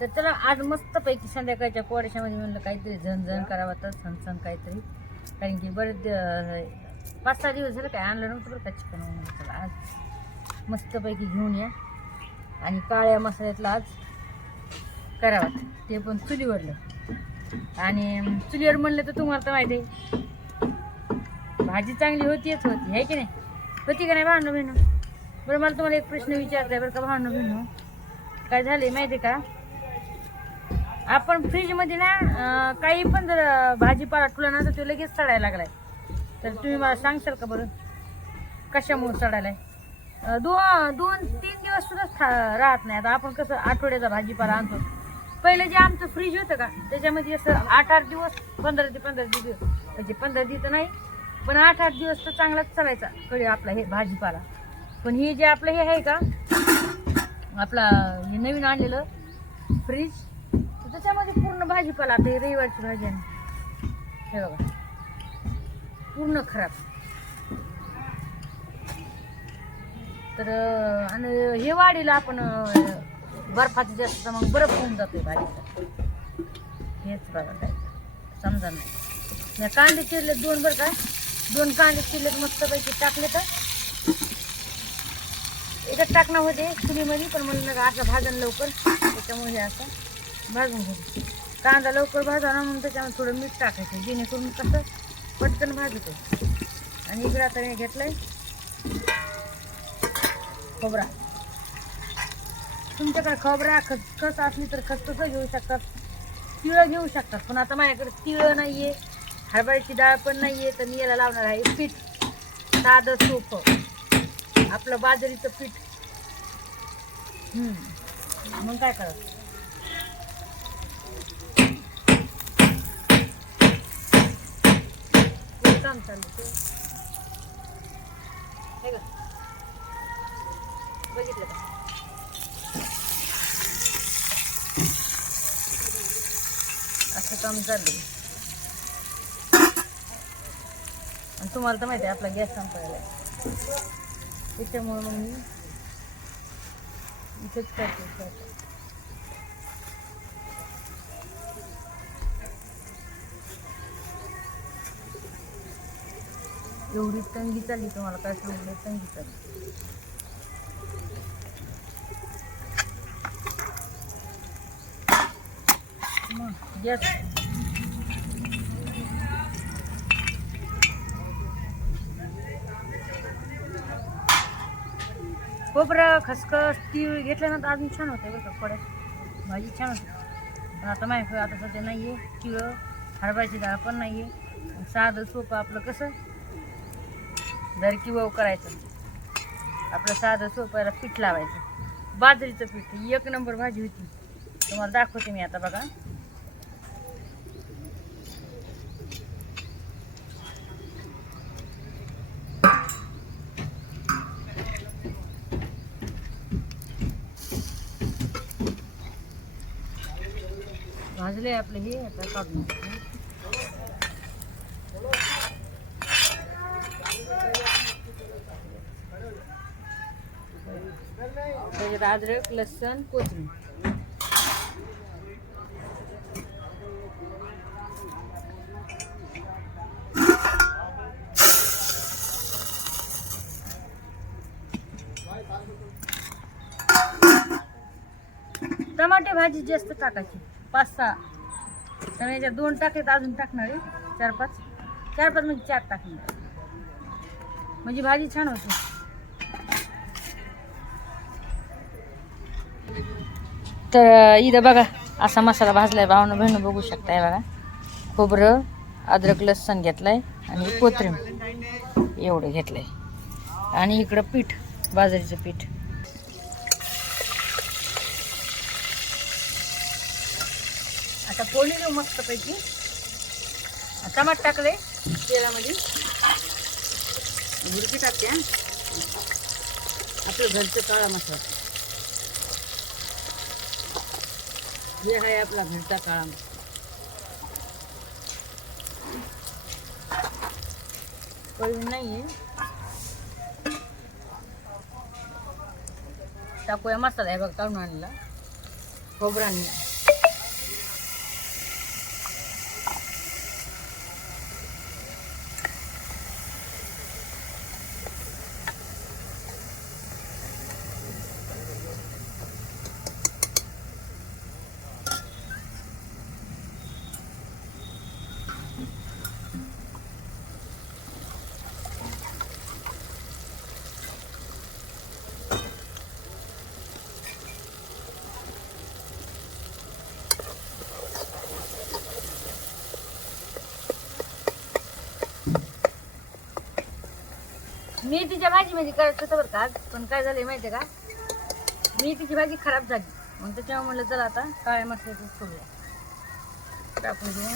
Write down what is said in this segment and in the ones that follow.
तर त्याला आज मस्तपैकी संध्याकाळच्या कोड्याशामध्ये म्हणलं काहीतरी झणझण करावं तर सण सण काहीतरी. कारण की बरेच पाच सहा दिवस झालं काय आणलं नव्हतं बरं का चिकन म्हणून चला आज मस्तपैकी घेऊन या. आणि काळ्या मसाल्यातलं आज करावं. ते पण चुलीवरलं. आणि चुलीवर म्हणलं तर तुम्हाला तर माहिती आहे भाजी चांगली होतीच होती आहे की नाही? होती का नाही भांडणं बहिणं? बरं मला तुम्हाला एक प्रश्न विचारता आहे बरं का भांडणं बहिणं? काय झाले माहिती आहे का? आपण फ्रीजमध्ये ना काही पण जर भाजीपाला ठुला ना तर तो लगेच सडायला लागलाय. तर तुम्ही मला सांगशाल का बरं? कशामुळे सडायलाय? अं, दोन दोन तीन दिवस सुद्धा था- राहत नाही. आता आपण कसं आठवड्याचा भाजीपाला आणतो. पहिलं जे आमचं फ्रीज होतं का त्याच्यामध्ये असं आठ आठ दिवस पंधरा ते पंधरा दिवस म्हणजे पंधरा दिवस नाही पण आठ आठ दिवस तर चांगलाच चालायचा कडे आपला हे भाजीपाला. पण हे जे आपलं हे आहे का आपला हे नवीन आणलेलं फ्रीज तर त्याच्यामध्ये पूर्ण भाजीपाला आता हे रविवारची भाजी आहे हे बघा. पूर्ण खराब. तर आणि हे वाढीला आपण बर्फाचं जास्त मग बर्फ होऊन जातोय भाजीचा हेच बघा काय. समजा नाही. कांदे चिरले दोन बरं का? दोन कांदे चिरले मस्तपैकी टाकले तर एकच टाकणं होते चुलीमध्ये पण म्हणलं का असं भाजन लवकर. त्याच्यामुळे हे असं भाजून घेऊ. कांदा लवकर भाजा ना म्हणून त्याच्यामध्ये थोडं मीठ टाकायचं. जेणेकरून कसं पटकन भाजतो. आणि इकडं आता हे घेतलंय खोबरा. तुमच्याकडे खोबरा खसखस असली तर खसखस घेऊ शकतात. तिळं घेऊ शकतात पण आता माझ्याकडे तिळं नाही आहे हरभऱ्याची डाळ पण नाही आहे तर मी याला लावणार आहे पीठ. साधं सोपं. आपलं बाजरीचं पीठ हम्म. मग काय करायचं काम चालू हे का? बघितलं का असं काम चाललंय आणि तुम्हाला तर माहिती आहे आपला गॅस संपायला आहे. त्याच्यामुळे मग मी इथेच करते एवढी तंगी चालली तुम्हाला काय सांगू तंगी चालली. मग गॅस खोबरं खसखस तीळ घेतल्यानंतर अजून छान होतं बरं का थोड्यात भाजी छान होते. पण आता माझ्याकडे आता सध्या नाही आहे तिळं हरभाजी डाळ पण नाही आहे साधं सोपं आपलं कसं? धरकी वव करायचं. आपलं साधं सोपायला पीठ लावायचं. बाजरीचं पीठ. एक नंबर भाजी होती. तुम्हाला दाखवते मी आता बघा. भाजले आपलं हे आता काढून. त्याच्यात अद्रक लसण कोथिंबीर टमाटे भाजी जास्त टाकायची पाच सहा. तर याच्यात दोन टाकेत अजून टाकणार आहे. चार पाच. चार पाच म्हणजे चार टाकणार. म्हणजे भाजी छान होते. तर इथं बघा असा मसाला भाजलाय. भावनं बहिणं बघू शकताय बघा. खोबरं अद्रक लसण आहे आणि कोथरीम एवढं घेतलंय. आणि इकडं पीठ बाजरीचं पीठ. आता फोडणी देऊ मस्तपैकी टमाट टाकले तेलामध्ये. मिरची टाकते आपलं घरचं काळा मसाला. हे आहे आपला घरचा काळा मसाला. नाही नाहीये. टाकूया मसाला आहे बघ काढून आणला. खोबरा आणला. मेथीच्या भाजीमध्ये करत होतं बरं का आज, पण काय झालंय माहितीये का? मेथीची भाजी खराब झाली. मग त्याच्यामुळे म्हणलं चला आता काळ्या मसाल्याचं करूया. टाकून घेऊ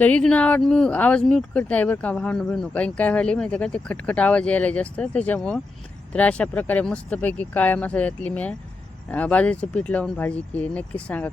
तर इथून आवाज म्यू आवाज म्यूट करता आहे बरं का भावनं बहिणू. कारण काय व्हायला माहिती आहे का? ते खटखट आवाज यायला जास्त. त्याच्यामुळं तर अशा प्रकारे मस्तपैकी काळ्या मसाल्यातली मी बाजरीचं पीठ लावून भाजी केली. नक्कीच सांगा.